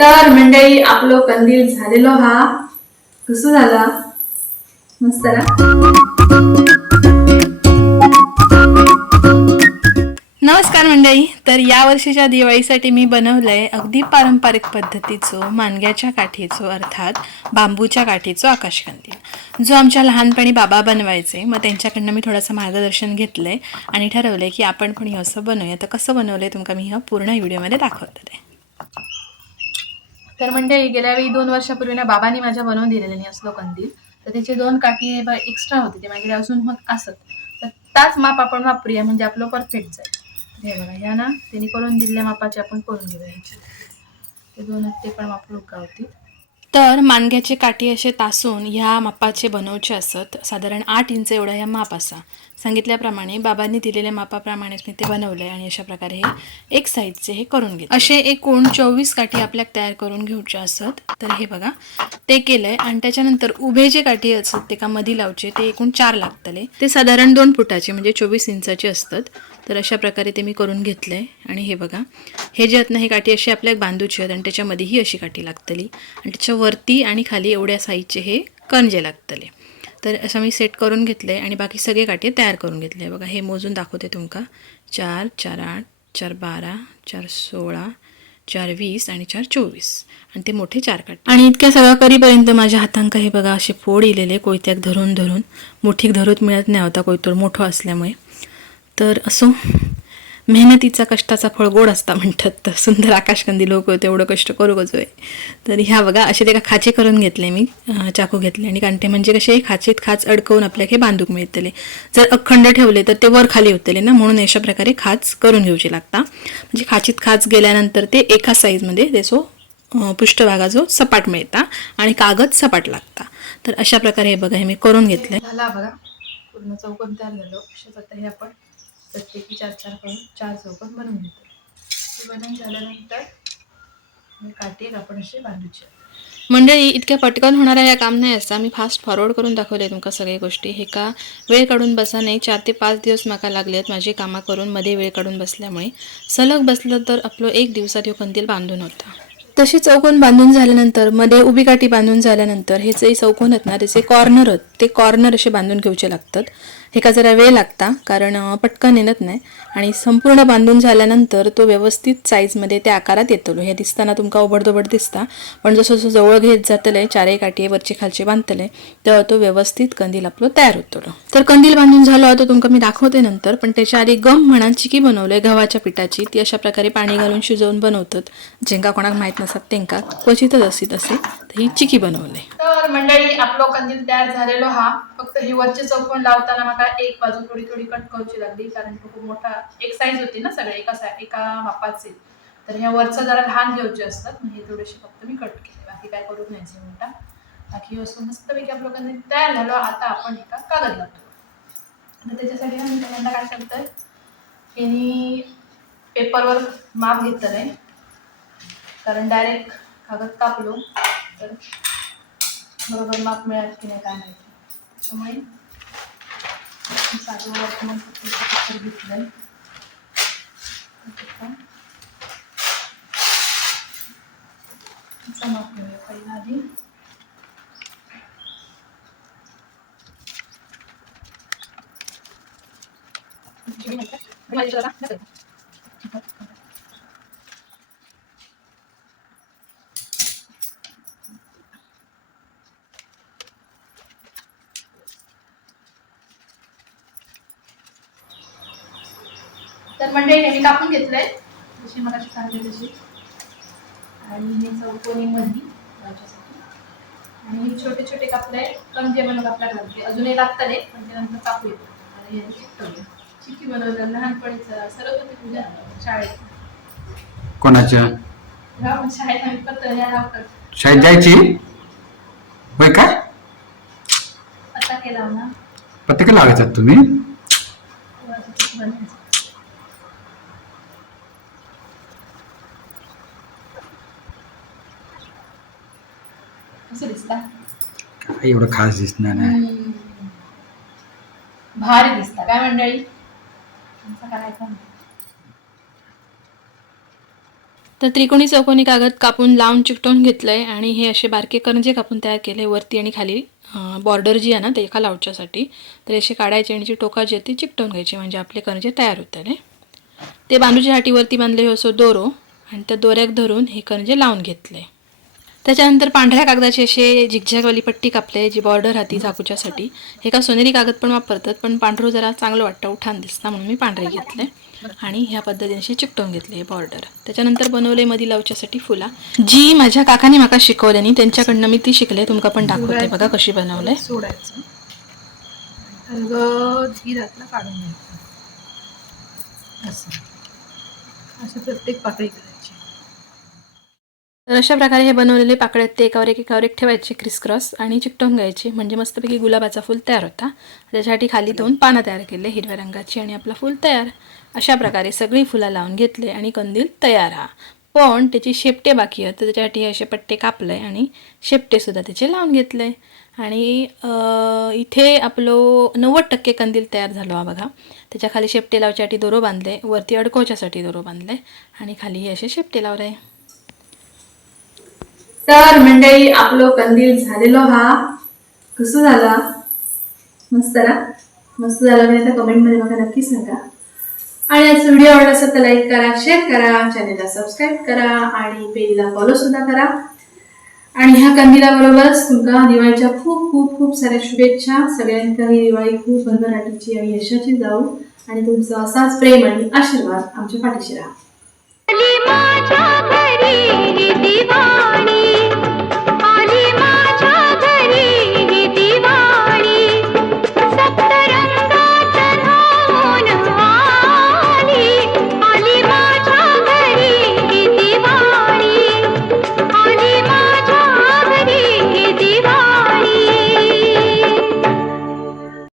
तर मंडळी आपलो कंदील झालेलो हा. कसं झाला? मस्त ना? नमस्कार मंडळी. तर या वर्षीच्या दिवाळीसाठी मी बनवलंय अगदी पारंपरिक पद्धतीचं मानग्याच्या काठीचो अर्थात बांबूच्या काठीचो आकाशकंदील जो आमच्या लहानपणी बाबा बनवायचे मग त्यांच्याकडनं मी थोडंसं मार्गदर्शन घेतलंय आणि ठरवलंय की आपण पण हे असं बनवूया. तर कसं बनवलंय तुमका मी ह्या पूर्ण व्हिडिओमध्ये दाखवते तर म्हणजे गेल्या वेळी दोन वर्षापूर्वी ना बाबांनी माझ्या बनवून दिलेले नाही असलो कंदील तर त्याचे दोन काठी एक्स्ट्रा होते ते माझ्याकडे अजून होत असत. तर त्याच माप आपण वापरूया म्हणजे आपलं परफेक्ट जाईल. हे बघा ह्या ना त्यांनी करून दिलेल्या मापाचे आपण करून घेऊया ह्याचे ते दोन हत्ते पण वापरू का होती तर मानग्याचे काठी असे तासून ह्या मापाचे बनवचे असत. साधारण आठ इंच एवढा ह्या माप असा. सांगितल्याप्रमाणे बाबांनी दिलेल्या मापाप्रमाणेच मी ते बनवलं आहे आणि अशा प्रकारे हे एक साईजचे हे करून घेतले असे एकूण चोवीस काठी आपल्याला तयार करून घेऊचे असत. तर हे बघा ते केलं आहे आणि त्याच्यानंतर उभे जे काठी असत ते का मधी लावचे ते एकूण चार लागतले. ते साधारण दोन फुटाचे म्हणजे चोवीस इंचाचे असतात. तर अशा प्रकारे ते मी करून घेतलं आहे आणि हे बघा हे जे आहेत ना हे काठी अशी आपल्याला बांधूची आहेत आणि त्याच्यामध्ये ही अशी काठी लागतली. आणि त्याच्यावरती आणि खाली एवढ्या साईजचे हे कणजे लागतले. तर असं मी सेट करून घेतलं आहे आणि बाकी सगळे काठी तयार करून घेतले बघा हे मोजून दाखवते तुमका. चार चार आठ चार बारा चार सोळा चार वीस आणि चार चोवीस. आणि ते मोठे चार काटे. आणि इतक्या सगळ्या करीपर्यंत माझ्या हातांका हे बघा असे फोड इलेले कोयत्याक धरून धरून. मोठीक धरूत मिळत नाही होता कोयतोड मोठं असल्यामुळे. तर असो. मेहनतीचा कष्टाचा फळ गोड असता म्हणतात. तर सुंदर आकाशकंदी लोक तेवढं कष्ट करू गजो आहे तर ह्या बघा असे ते खाचे करून घेतले मी चाकू घेतले. आणि कांटे म्हणजे कसे खाचेत खाच अडकवून आपल्याला हे बांधूक मिळतले. जर अखंड ठेवले तर ते वर खाली होतले ना? म्हणून अशा प्रकारे खाच करून घेऊचे लागता. म्हणजे खाचीत खाच गेल्यानंतर ते एका साईजमध्ये त्याचो पृष्ठभागा जो सपाट मिळता आणि कागद सपाट लागता. तर अशा प्रकारे हे बघा हे मी करून घेतले झाला बघा पूर्ण चौकोन तयार झालो. अशाच आता हे आपण प्रत्येकी चार चार करून चार चौकोन बनवून घेतो ते बनवून झाल्यानंतर काठी एक आपण असे बांधूचे. मंडळी इतक्या पटकन होणारा या काम नाही असता मी फास्ट फॉरवर्ड करून दाखवले तुमका सगळ्या गोष्टी. हे का? वेळ काढून बसा नाही. चार ते पाच दिवस माका लागलेत माझी कामं करून. मध्ये वेळ काढून बसल्यामुळे. सलग बसलं तर आपलं एक दिवसात ह्यो कंदील बांधून होता. तशी चौकोन बांधून झाल्यानंतर? मध्ये उभी काठी बांधून झाल्यानंतर. हे जे चौकोन आहेत ना? त्याचे कॉर्नर आहेत ते कॉर्नर असे बांधून घ्यायचे लागतात. हे का जरा वेळ लागता कारण पटकन येत नाही. आणि संपूर्ण बांधून झाल्यानंतर तो व्यवस्थित साईजमध्ये त्या आकारात येतलो हे दिसताना तुमका ओबडधोबड दिसता पण जसं जसं जवळ घेत जातले चारही काठी वरचे खालचे बांधतले तेव्हा तो व्यवस्थित कंदील आपलं तयार होतलो तर कंदील बांधून झालो तो तुमका मी दाखवते नंतर पण त्याच्या आधी गम म्हणा चिकी बनवलंय गव्हाच्या पिठाची. ती अशा प्रकारे पाणी घालून शिजवून बनवतात. जेंका कोणाक माहीत नसतात तेंका क्वचितच असती तसे तर ही चिकी बनवलंय. तर मंडळी आपलो कंदील तयार झालेलो हा फक्त ही वरचे चौकोन लावताना मला एक बाजू थोडी थोडी कट करूची लागली कारण तो खूप मोठा एक साईज होती ना सगळे एका सा- एका मापाचे. तर ह्या वरचं जरा लहान घ्यायचे असतात मग हे थोडेसे फक्त मी कट केले. बाकी काय करू नाही मोठा? बाकी असं मस्तपैकी आपलं लोकांनी तयार झालो. आता आपण एका कागद लावतो. तर त्याच्यासाठी ना मी त्यांना काय करतोय यांनी पेपरवर माप घेतलं नाही कारण डायरेक्ट कागद कापलो तर बरोबर माप मिळाल की नाही काय माहिती. त्याच्यामुळे साधं वर्तमानपत्राचं पेपर घेतलंय आता त्याचा माप तर मंडळी हे मी कापून घेतलंय. जशी मला सांगले तशी. आणि हे चौकोनी लावायच्यासाठी. आणि हे छोटे छोटे कापले कंजे बनवत आपल्याला लागते अजूनही लागतले पण ते नंतर कापू येतो आणि हे चिकटवले चिकी बनवलं लहानपणीच सरस्वती पूजा शाळेत. कोणाच्या? शाळेत आम्ही पत्र लावतात शाळेत जायची? होय काय असा केला ना पत्रिका लावायचात तुम्ही? दिसता. काय एवढं खास दिसणार नाही. भारी दिसता. काय मंडळी? तुमचं काय. तर त्रिकोणी चौकोनी कागद कापून लावून चिकटवून घेतलंय आणि हे असे बारके करंजे कापून तयार केले वरती आणि खाली बॉर्डर जी आहे ना ते एका लावच्यासाठी. तर असे काढायचे आणि जी टोका जी आहे ती चिकटवून घ्यायची म्हणजे आपले करंजे तयार होतात ते बांबूच्या हाटीवरती बांधले हे असो दोरो आणि त्या दोऱ्याक धरून हे करंजे लावून घेतले. त्याच्यानंतर पांढऱ्या कागदाची असे झिकझॅकवाली पट्टी कापले जी बॉर्डर हाती झाकूच्यासाठी हे का सोनेरी कागद पण वापरतात पण पांढरं जरा चांगलं वाटतं उठान दिसता म्हणून मी पांढरे घेतले. आणि ह्या पद्धतीने असे चिकटवून घेतले हे बॉर्डर त्याच्यानंतर बनवले मध्ये लावच्यासाठी फुला. जी माझ्या काकाने माका शिकवल्यानी त्यांच्याकडनं मी ती शिकले तुमका पण दाखवते बघा कशी बनवलंय. सोडायचं. काढून असं. प्रत्येक पाकळी तर अशा प्रकारे हे बनवलेले पाकळ्यात ते एकावर एक एकावर एक ठेवायचे क्रिसक्रॉस आणि चिकटवून घ्यायचे. म्हणजे मस्तपैकी गुलाबाचा फूल तयार होता. त्याच्यासाठी खाली दोन पानं तयार केले हिरव्या रंगाची आणि आपला फूल तयार. अशा प्रकारे सगळी फुलं लावून घेतले आणि कंदील तयार हा. पण त्याची शेपटे बाकी आहेत तर त्याच्यासाठी असे पट्टे कापले आणि शेपटेसुद्धा त्याचे लावून घेतले. आणि इथे आपलं नव्वद टक्के कंदील तयार झालो हा बघा. त्याच्याखाली शेपटे लावच्यासाठी दोरो बांधले वरती अडकवच्यासाठी दोरो बांधले आणि खाली हे असे शेपटे लावले. तर मंडळी आपलं कंदील झालेलो हा. कसं झाला? मस्त ना? मस्त झाला नाही तर कमेंटमध्ये मला नक्की सांगा. आणि आज व्हिडिओ आवडला असेल तर लाईक करा शेअर करा चॅनलला सबस्क्राईब करा आणि पेजला फॉलो सुद्धा करा. आणि ह्या कंदिलाबरोबरच तुमका दिवाळीच्या खूप खूप खूप साऱ्या शुभेच्छा. सगळ्यांका ही दिवाळी खूप भरभराटीची आणि यशाची जाऊ. आणि तुमचा असाच प्रेम आणि आशीर्वाद आमच्या पाठीशी राहा.